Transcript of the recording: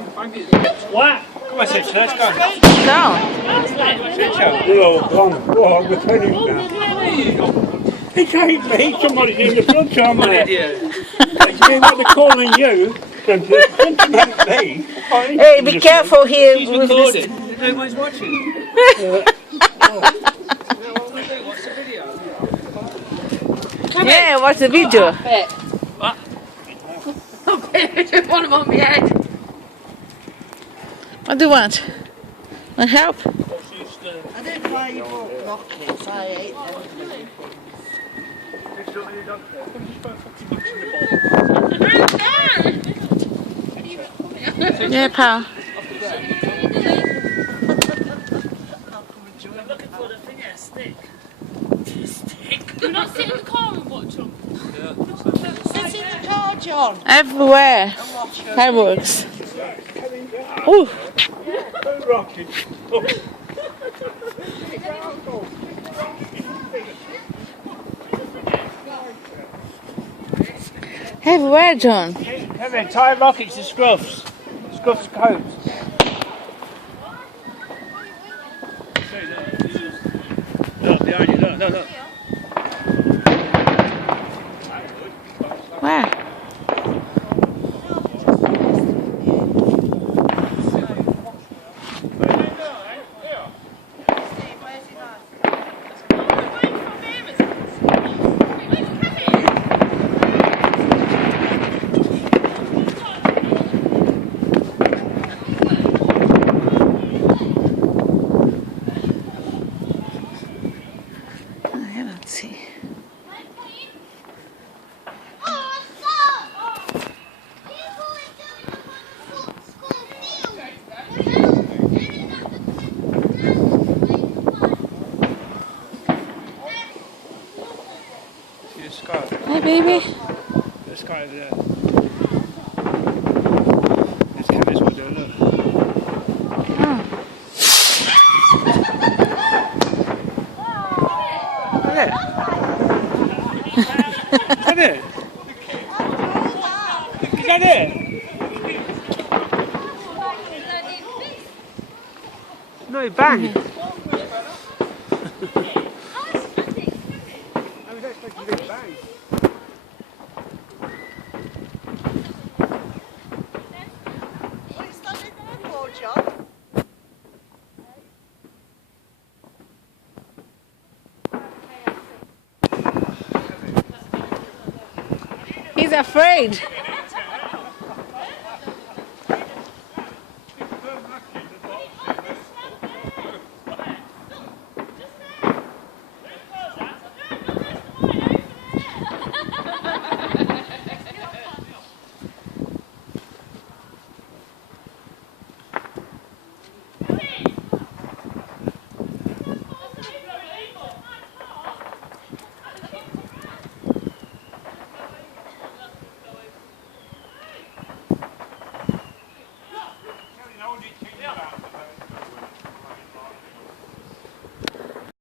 What? Come on, Cinch, let's go. Go. Oh, we're telling you now. He gave me somebody in the front on there. You mean what they're calling you? Me. Hey, be careful here. She's with recorded. this. Everyone's watching. What's the video? Yeah, watch the video. What? I don't want him on my head. What do you want? Want help? I don't know why you bought rockets. I ate them. Yeah, pal. You're not sitting in the car and watch them. Sit in the car, John. Everywhere. Fireworks. Ooh. Everywhere, John. Come here, tie rockets to Scruff's. Scruff's coat. Look, behind you, look. Where? I don't see. See the sky? Hi, baby. The sky over there. There's cameras all there, look. Oh. Is that it? Is that it? No, bang. What are you standing there for, John? He's afraid.